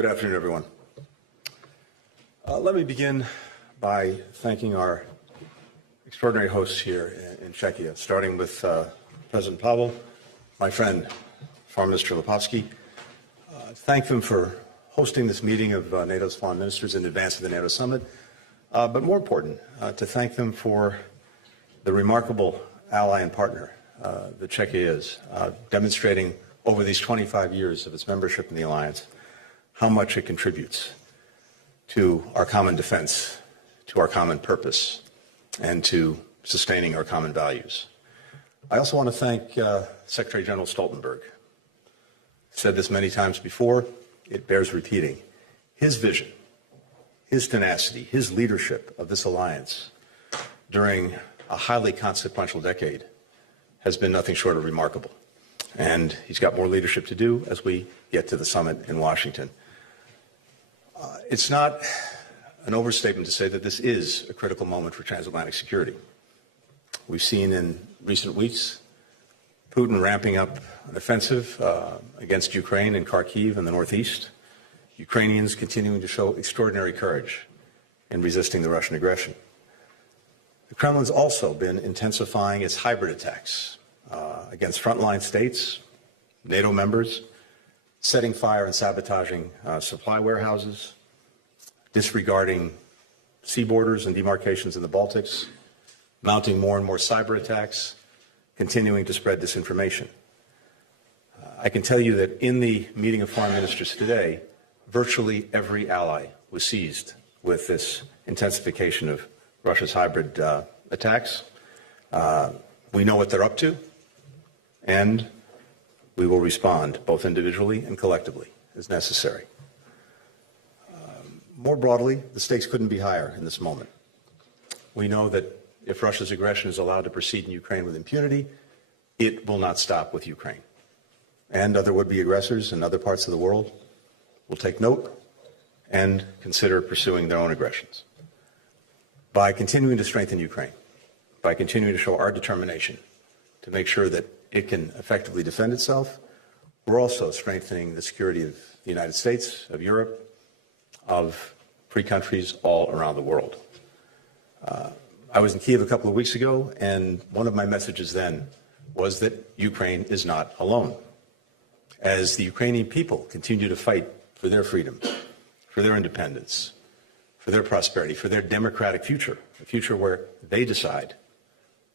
good afternoon, everyone. Let me begin by thanking our extraordinary hosts here in Czechia, starting with President Pavel, my friend, Foreign Minister Lipovsky. Thank them for hosting this meeting of NATO's foreign ministers in advance of the NATO summit, but more important, to thank them for the remarkable ally and partner that Czechia is, demonstrating over these 25 years of its membership in the alliance how much it contributes to our common defense, to our common purpose, and to sustaining our common values. I also want to thank Secretary General Stoltenberg. I've said this many times before, it bears repeating. His vision, his tenacity, his leadership of this alliance during a highly consequential decade has been nothing short of remarkable. And he's got more leadership to do as we get to the summit in Washington. It's not an overstatement to say that this is a critical moment for transatlantic security. We've seen in recent weeks Putin ramping up an offensive against Ukraine in Kharkiv in the northeast, Ukrainians continuing to show extraordinary courage in resisting the Russian aggression. The Kremlin's also been intensifying its hybrid attacks against frontline states, NATO members, setting fire and sabotaging supply warehouses, disregarding sea borders and demarcations in the Baltics, mounting more and more cyber attacks, continuing to spread disinformation. I can tell you that in the meeting of foreign ministers today, virtually every ally was seized with this intensification of Russia's hybrid attacks. We know what they're up to, and we will respond both individually and collectively as necessary. More broadly, the stakes couldn't be higher in this moment. We know that if Russia's aggression is allowed to proceed in Ukraine with impunity, it will not stop with Ukraine. And other would-be aggressors in other parts of the world will take note and consider pursuing their own aggressions. By continuing to strengthen Ukraine, by continuing to show our determination to make sure that it can effectively defend itself, we're also strengthening the security of the United States, of Europe, of free countries all around the world. I was in Kiev a couple of weeks ago, and one of my messages then was that Ukraine is not alone. As the Ukrainian people continue to fight for their freedom, for their independence, for their prosperity, for their democratic future, a future where they decide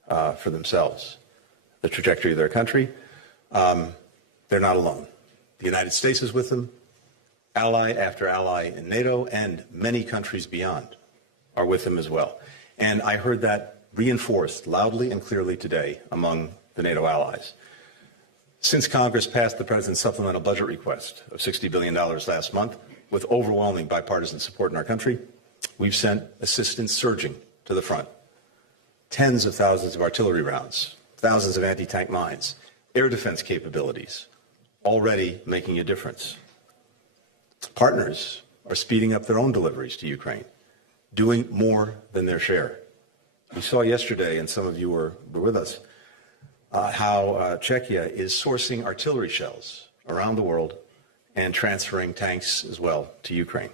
for themselves the trajectory of their country, they're not alone. The United States is with them. Ally after ally in NATO and many countries beyond are with them as well. And I heard that reinforced loudly and clearly today among the NATO allies. Since Congress passed the President's supplemental budget request of $60 billion last month, with overwhelming bipartisan support in our country, we've sent assistance surging to the front. Tens of thousands of artillery rounds, thousands of anti-tank mines, air defense capabilities, already making a difference. Partners are speeding up their own deliveries to Ukraine, doing more than their share. We saw yesterday, and some of you were with us, how Czechia is sourcing artillery shells around the world and transferring tanks as well to Ukraine.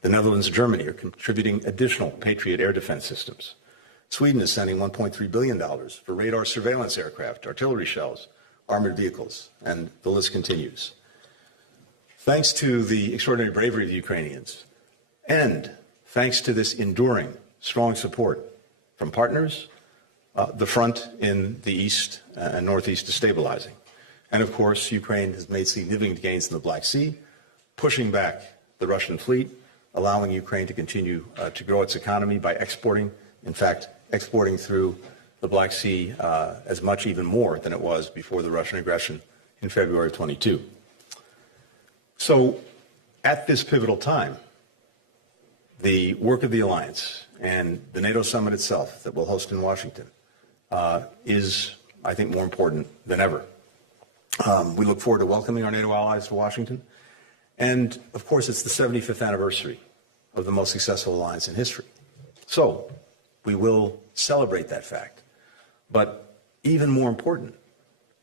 The Netherlands and Germany are contributing additional Patriot air defense systems. Sweden is sending $1.3 billion for radar surveillance aircraft, artillery shells, armored vehicles, and the list continues. Thanks to the extraordinary bravery of the Ukrainians, and thanks to this enduring, strong support from partners, the front in the east and northeast is stabilizing. And of course, Ukraine has made significant gains in the Black Sea, pushing back the Russian fleet, allowing Ukraine to continue to grow its economy by exporting, in fact, exporting through the Black Sea as much, even more than it was before the Russian aggression in February of 22. So at this pivotal time, the work of the alliance and the NATO summit itself that we'll host in Washington is, I think, more important than ever. We look forward to welcoming our NATO allies to Washington. And, of course, it's the 75th anniversary of the most successful alliance in history. So we will celebrate that fact. But even more important,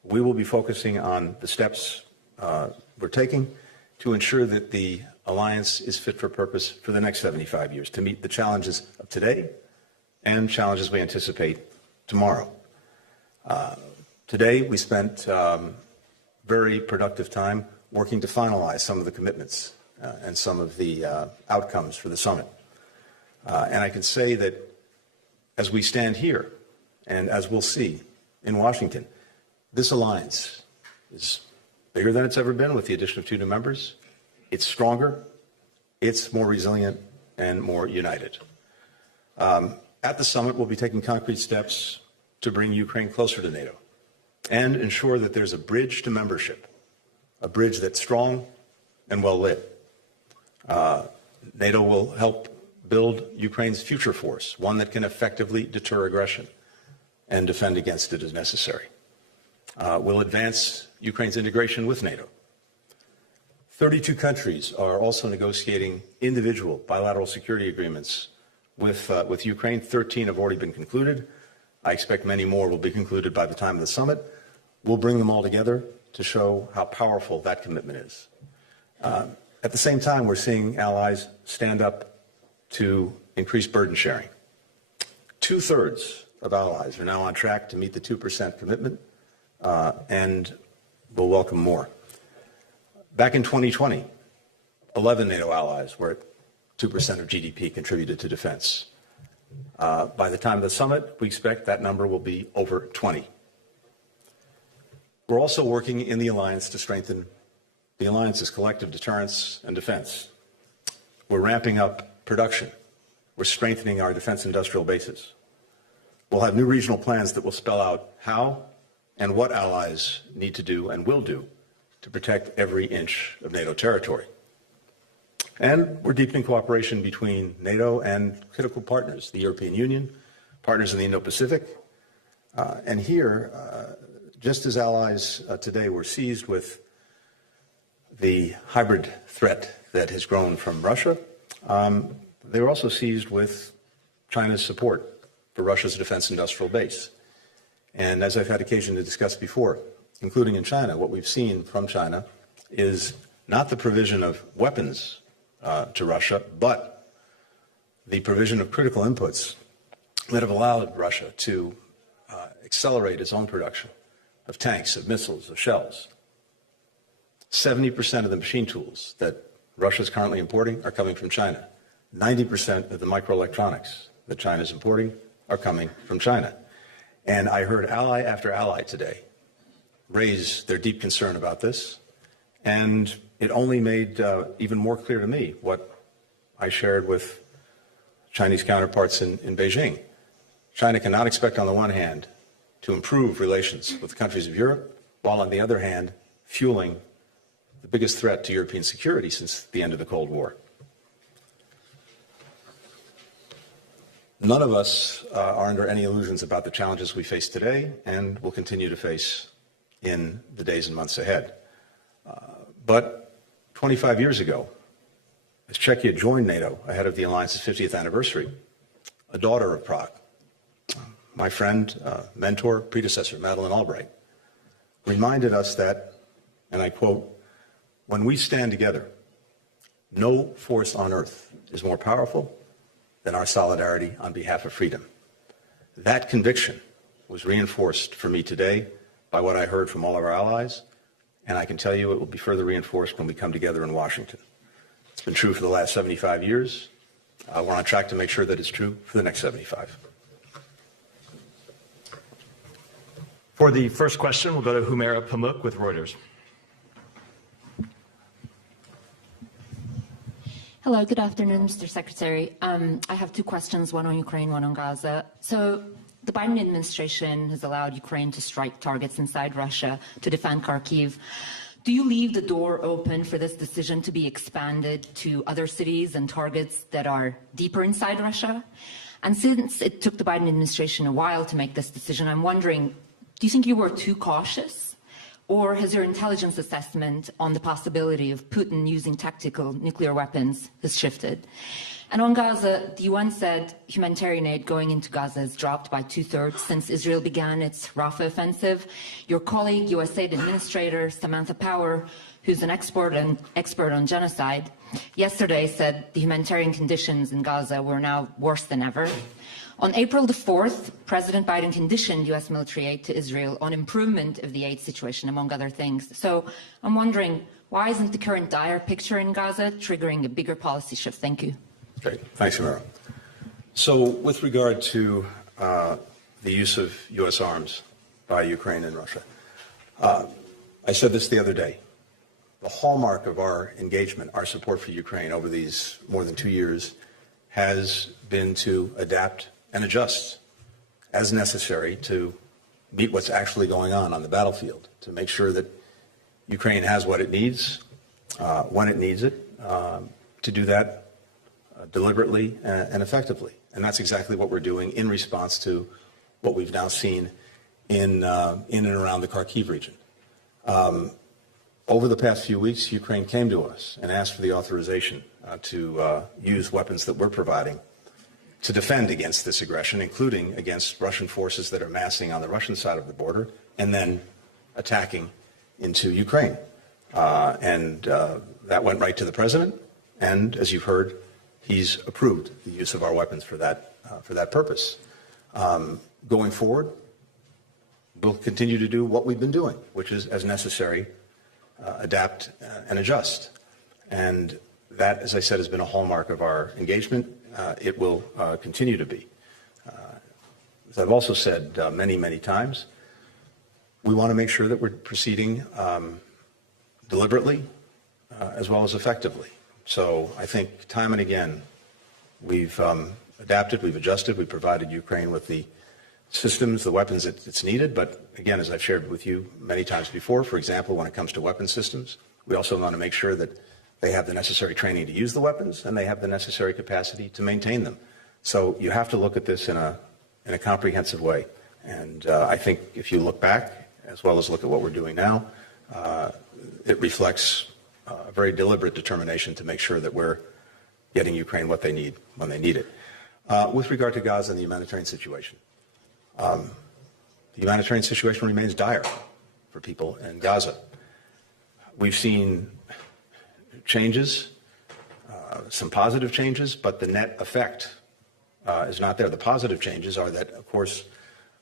we will be focusing on the steps we're taking to ensure that the alliance is fit for purpose for the next 75 years to meet the challenges of today and challenges we anticipate tomorrow. Today, we spent very productive time working to finalize some of the commitments and some of the outcomes for the summit. And I can say that as we stand here, and as we'll see in Washington, this alliance is bigger than it's ever been with the addition of 2 new members. It's stronger, it's more resilient, and more united. At the summit, we'll be taking concrete steps to bring Ukraine closer to NATO and ensure that there's a bridge to membership, a bridge that's strong and well lit. NATO will help build Ukraine's future force, one that can effectively deter aggression and defend against it as necessary. We'll advance Ukraine's integration with NATO. 32 countries are also negotiating individual bilateral security agreements with Ukraine. 13 have already been concluded. I expect many more will be concluded by the time of the summit. We'll bring them all together to show how powerful that commitment is. At the same time, we're seeing allies stand up to increase burden sharing. 2/3 of allies are now on track to meet the 2% commitment, and we'll welcome more. Back in 2020, 11 NATO allies were at 2% of GDP contributed to defense. By the time of the summit, we expect that number will be over 20. We're also working in the alliance to strengthen the alliance's collective deterrence and defense. We're ramping up production. We're strengthening our defense industrial bases. We'll have new regional plans that will spell out how and what allies need to do and will do to protect every inch of NATO territory. And we're deepening cooperation between NATO and critical partners, the European Union, partners in the Indo-Pacific. And here, just as allies today were seized with the hybrid threat that has grown from Russia, they were also seized with China's support for Russia's defense industrial base. And as I've had occasion to discuss before, including in China, what we've seen from China is not the provision of weapons to Russia, but the provision of critical inputs that have allowed Russia to accelerate its own production of tanks, of missiles, of shells. 70% of the machine tools that Russia is currently importing are coming from China. 90% of the microelectronics that China is importing are coming from China. And I heard ally after ally today raise their deep concern about this, and it only made even more clear to me what I shared with Chinese counterparts in Beijing. China cannot expect, on the one hand, to improve relations with the countries of Europe, while on the other hand, fueling the biggest threat to European security since the end of the Cold War. None of us are under any illusions about the challenges we face today and will continue to face in the days and months ahead. But 25 years ago, as Czechia joined NATO ahead of the alliance's 50th anniversary, a daughter of Prague, my friend, mentor, predecessor, Madeleine Albright, reminded us that, and I quote, "When we stand together, no force on earth is more powerful than our solidarity on behalf of freedom." That conviction was reinforced for me today by what I heard from all of our allies, and I can tell you it will be further reinforced when we come together in Washington. It's been true for the last 75 years. We're on track to make sure that it's true for the next 75. For the first question, we'll go to Humaira Pamuk with Reuters. Hello, good afternoon, Mr. Secretary. I have two questions, one on Ukraine, one on Gaza. So the Biden administration has allowed Ukraine to strike targets inside Russia to defend Kharkiv. Do you leave the door open for this decision to be expanded to other cities and targets that are deeper inside Russia? And since it took the Biden administration a while to make this decision, I'm wondering, do you think you were too cautious? Or has your intelligence assessment on the possibility of Putin using tactical nuclear weapons has shifted? And on Gaza, the UN said humanitarian aid going into Gaza has dropped by 2/3 since Israel began its Rafah offensive. Your colleague, USAID Administrator Samantha Power, who's an expert on genocide, yesterday said the humanitarian conditions in Gaza were now worse than ever. On April the 4th, President Biden conditioned U.S. military aid to Israel on improvement of the aid situation, among other things. So I'm wondering, why isn't the current dire picture in Gaza triggering a bigger policy shift? Thank you. Great. Thanks, Amira. So with regard to the use of U.S. arms by Ukraine and Russia, I said this the other day. The hallmark of our engagement, our support for Ukraine over these more than 2 years, has been to adapt and adjust as necessary to meet what's actually going on the battlefield, to make sure that Ukraine has what it needs, when it needs it, to do that deliberately and effectively. And that's exactly what we're doing in response to what we've now seen in and around the Kharkiv region. Over the past few weeks, Ukraine came to us and asked for the authorization to use weapons that we're providing to defend against this aggression, including against Russian forces that are massing on the Russian side of the border and then attacking into Ukraine. And that went right to the president. And as you've heard, he's approved the use of our weapons for that purpose. Going forward, we'll continue to do what we've been doing, which is, as necessary, adapt and adjust. And that, as I said, has been a hallmark of our engagement. It will continue to be. As I've also said many, many times, we want to make sure that we're proceeding deliberately as well as effectively. So I think time and again, we've adapted, we've adjusted, we've provided Ukraine with the systems, the weapons it's needed. But again, as I've shared with you many times before, for example, when it comes to weapon systems, we also want to make sure that they have the necessary training to use the weapons and they have the necessary capacity to maintain them. So you have to look at this in a comprehensive way. And I think if you look back, as well as look at what we're doing now, it reflects a very deliberate determination to make sure that we're getting Ukraine what they need when they need it. With regard to Gaza and the humanitarian situation, the humanitarian situation remains dire for people in Gaza. We've seen changes, some positive changes, but the net effect is not there. The positive changes are that, of course,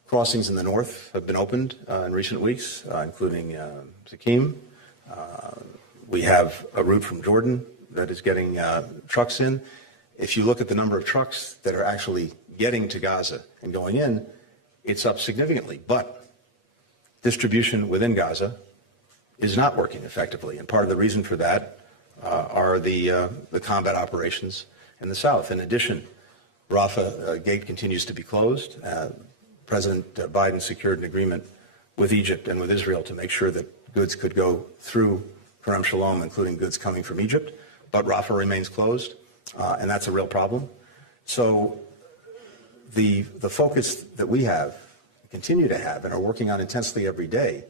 crossings in the north have been opened in recent weeks, including Zakim. We have a route from Jordan that is getting trucks in. If you look at the number of trucks that are actually getting to Gaza and going in, it's up significantly. But distribution within Gaza is not working effectively. And part of the reason for that are the combat operations in the south. In addition, Rafah gate continues to be closed. President Biden secured an agreement with Egypt and with Israel to make sure that goods could go through Kerem Shalom, including goods coming from Egypt. But Rafah remains closed, and that's a real problem. So the focus that we have, continue to have, and are working on intensely every day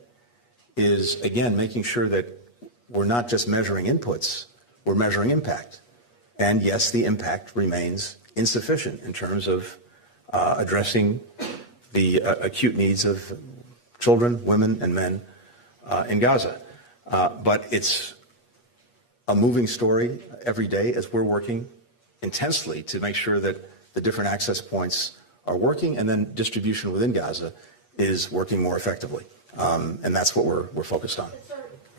is, again, making sure that we're not just measuring inputs, we're measuring impact. And yes, the impact remains insufficient in terms of addressing the acute needs of children, women, and men in Gaza. But it's a moving story every day as we're working intensely to make sure that the different access points are working and then distribution within Gaza is working more effectively. And that's what we're focused on.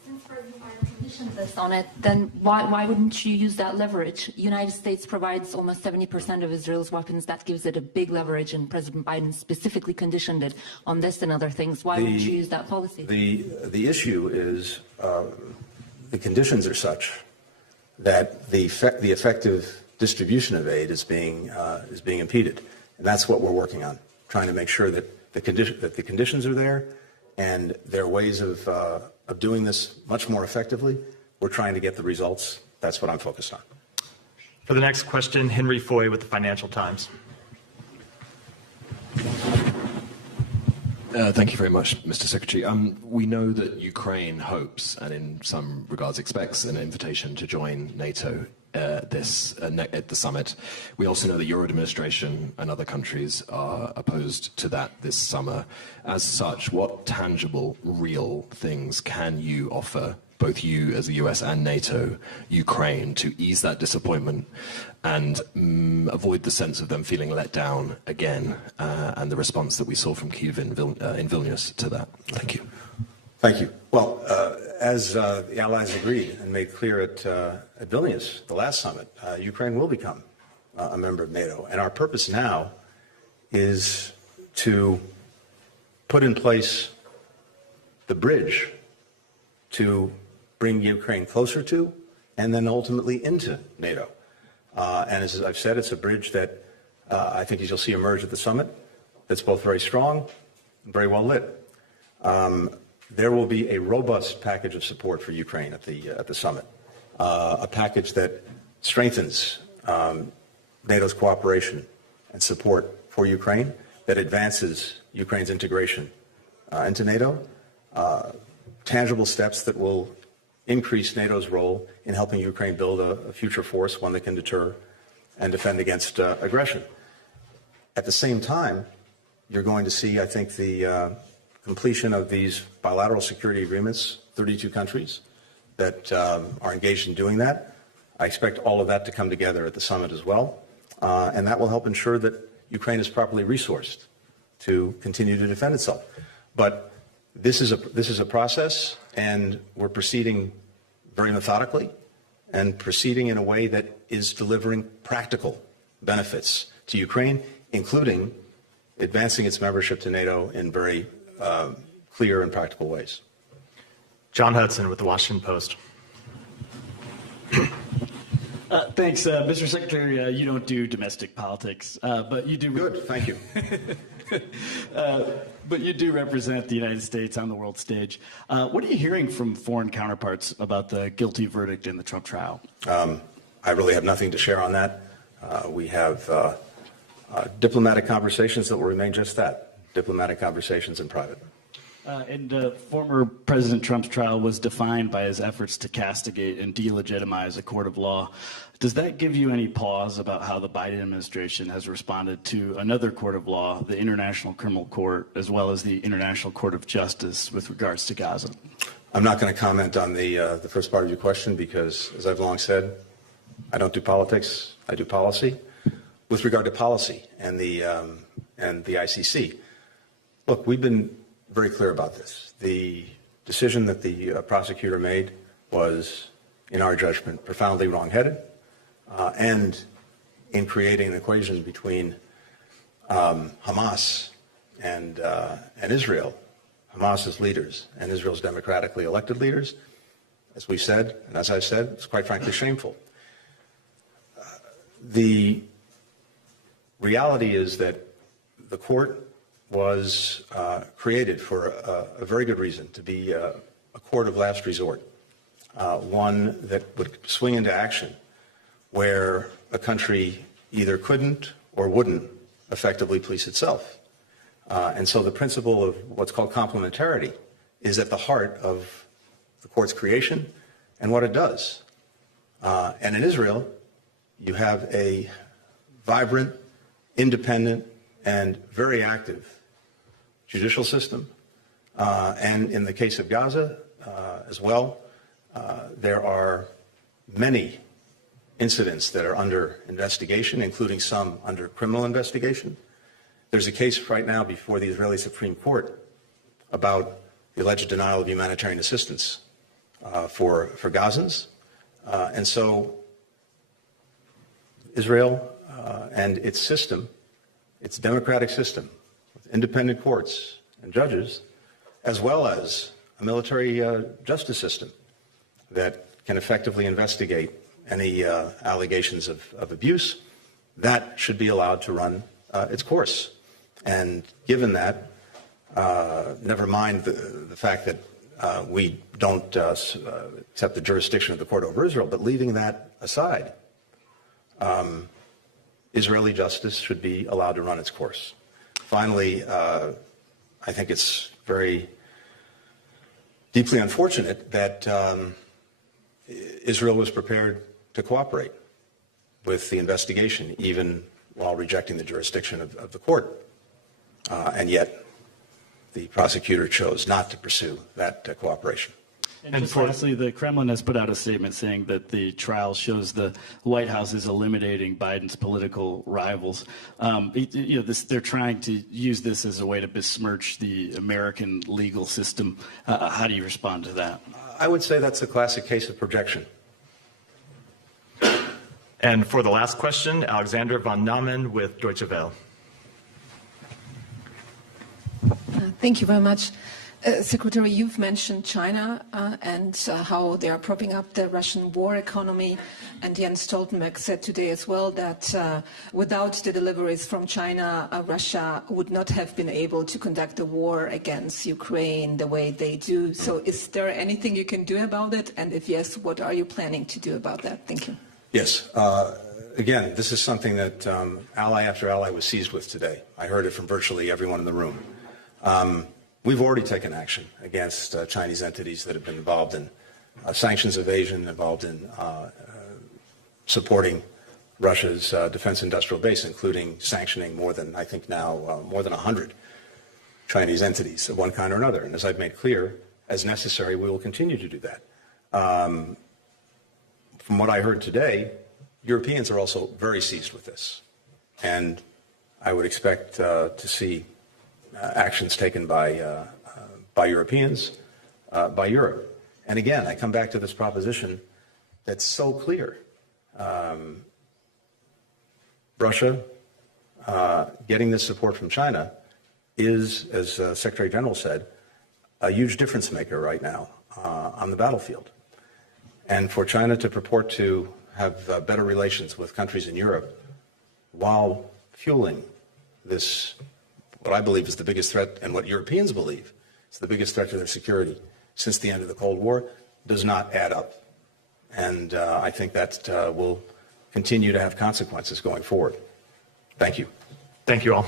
Since President Biden conditioned this on it, then why wouldn't you use that leverage? The United States provides almost 70% of Israel's weapons. That gives it a big leverage, and President Biden specifically conditioned it on this and other things. Why wouldn't you use that policy? The issue is the conditions are such that the effective distribution of aid is being impeded, and that's what we're working on, trying to make sure that the conditions are there, and there are ways of doing this much more effectively. We're trying to get the results. That's what I'm focused on. For the next question, Henry Foy with the Financial Times. Thank you very much, Mr. Secretary. We know that Ukraine hopes, and in some regards expects, an invitation to join NATO at the summit. We also know the Euro administration and other countries are opposed to that this summer. As such, what tangible, real things can you offer, both you as the US and NATO, Ukraine, to ease that disappointment and avoid the sense of them feeling let down again, and the response that we saw from Kyiv in Vilnius to that? Thank you. Thank you. Well, as the Allies agreed and made clear at Vilnius, the last summit, Ukraine will become a member of NATO. And our purpose now is to put in place the bridge to bring Ukraine closer to and then ultimately into NATO. And as I've said, it's a bridge that I think as you'll see emerge at the summit, that's both very strong and very well lit. There will be a robust package of support for Ukraine at the summit, a package that strengthens NATO's cooperation and support for Ukraine, that advances Ukraine's integration into NATO, tangible steps that will increase NATO's role in helping Ukraine build a future force, one that can deter and defend against aggression. At the same time, you're going to see, I think, the completion of these bilateral security agreements, 32 countries that are engaged in doing that. I expect all of that to come together at the summit as well, and that will help ensure that Ukraine is properly resourced to continue to defend itself. But this is a process, and we're proceeding very methodically and proceeding in a way that is delivering practical benefits to Ukraine, including advancing its membership to NATO in very clear and practical ways. John Hudson with the Washington Post. Thanks, Mr. Secretary. You don't do domestic politics, but you do. Good, thank you. But you do represent the United States on the world stage. What are you hearing from foreign counterparts about the guilty verdict in the Trump trial? I really have nothing to share on that. We have diplomatic conversations that will remain just that, diplomatic conversations in private. And former President Trump's trial was defined by his efforts to castigate and delegitimize a court of law. Does that give you any pause about how the Biden administration has responded to another court of law, the International Criminal Court, as well as the International Court of Justice with regards to Gaza? I'm not going to comment on the first part of your question because, as I've long said, I don't do politics, I do policy. With regard to policy and the ICC, look, we've been very clear about this. The decision that the prosecutor made was, in our judgment, profoundly wrong-headed, and in creating an equation between Hamas and Israel, Hamas's leaders and Israel's democratically elected leaders, as we've said, and as I've said, it's quite frankly shameful. The reality is that the court was created for a very good reason, to be a court of last resort, one that would swing into action where a country either couldn't or wouldn't effectively police itself. And so the principle of what's called complementarity is at the heart of the court's creation and what it does. And in Israel, you have a vibrant, independent, and very active judicial system. And in the case of Gaza as well, there are many incidents that are under investigation, including some under criminal investigation. There's a case right now before the Israeli Supreme Court about the alleged denial of humanitarian assistance for Gazans. And so Israel and its system, its democratic system, with independent courts and judges, as well as a military justice system that can effectively investigate any allegations of abuse, that should be allowed to run its course. And given that, never mind the fact that we don't accept the jurisdiction of the court over Israel, but leaving that aside, Israeli justice should be allowed to run its course. Finally, I think it's very deeply unfortunate that Israel was prepared to cooperate with the investigation, even while rejecting the jurisdiction of the court. And yet, the prosecutor chose not to pursue that cooperation. And just lastly, the Kremlin has put out a statement saying that the trial shows the White House is eliminating Biden's political rivals. They're trying to use this as a way to besmirch the American legal system. How do you respond to that? I would say that's a classic case of projection. And for the last question, Alexander von Naumann with Deutsche Welle. Thank you very much. Secretary, you've mentioned China and how they are propping up the Russian war economy. And Jens Stoltenberg said today as well that without the deliveries from China, Russia would not have been able to conduct the war against Ukraine the way they do. So is there anything you can do about it? And if yes, what are you planning to do about that? Thank you. Yes. Again, this is something that ally after ally was seized with today. I heard it from virtually everyone in the room. We've already taken action against Chinese entities that have been involved in sanctions evasion, involved in supporting Russia's defense industrial base, including sanctioning more than 100 Chinese entities of one kind or another. And as I've made clear, as necessary, we will continue to do that. From what I heard today, Europeans are also very seized with this. And I would expect to see actions taken by Europeans, by Europe. And again, I come back to this proposition that's so clear. Russia getting this support from China is, as Secretary General said, a huge difference maker right now on the battlefield. And for China to purport to have better relations with countries in Europe while fueling this, what I believe is the biggest threat, and what Europeans believe is the biggest threat to their security since the end of the Cold War, does not add up. And I think that will continue to have consequences going forward. Thank you. Thank you all.